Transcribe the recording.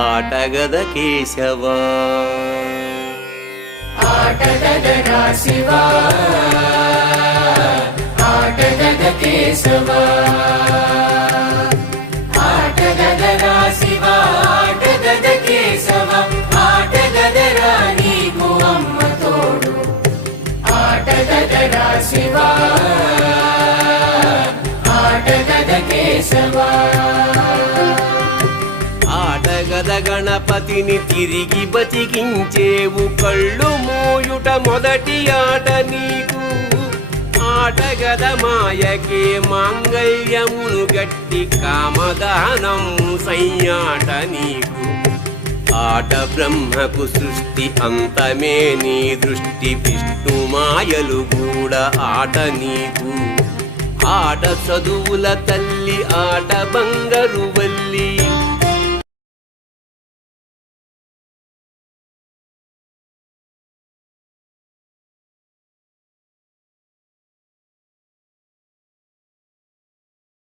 ఆటగద కేశవా ఆటగదరా శివా ఆటగద కేశవా ఆటగదరా శివా ఆటగద కేశవా ఆటగదరా నీకు అమ్మ తోడు ఆటగదరా శివా ఆటగద కేశవా ఆటగద గణపతిని తిరిగి బతికించేవు కళ్ళు మోయుట మొదటి ఆట నీకు ఆటగద మాయకే మాంగళ్యమును గట్టి కామదానం సయ్యాట నీకు ఆట బ్రహ్మకు సృష్టి అంతమే నీ దృష్టి విష్ణు మాయలు కూడా ఆట నీకు ఆట చదువుల తల్లి ఆట బంగారు వల్లి